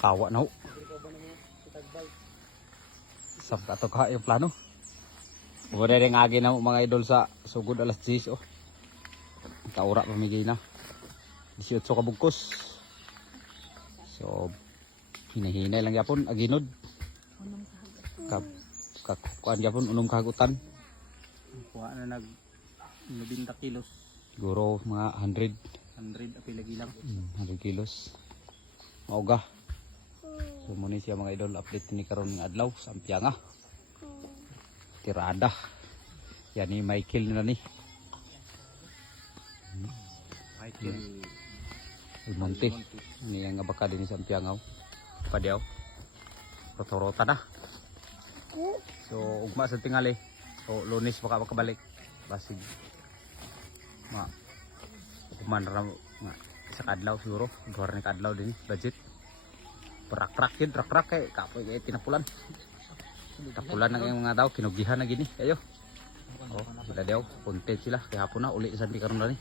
Tawa na ho. Sab ka to ka yung plano. Wala rin agi na mga idol sa sugod alas 10 oh. Kaura pamigay na. 18 ka bugkos. So hinahinay lang yapon aginod. Kuan yapon unom kahagutan. Kuha na nag 90 kilos. Siguro mga 100 apil lagi lang. 100 kilos. Mauga. So muna siya mga idol update ni karon ng adlaw sa Ampianga. Tirada. Yan ni Michael na ni. Michael Monte. Ini yang baka din sa Ampianga. Padiaw. Rotorota na. So ugma sa tingali. So Lunes baka makabalik. Basig ma kuman ra nga sa kadlaw siguro. Duwar ni kadlaw din budget. Prak-prak yun, prak-prak kay kapoy kay tinapulan. Tapulan ng mga tao, kinugihan na gini kayo. Oh, sila daw, content sila. Kaya hapon na, uli sa karon na ni.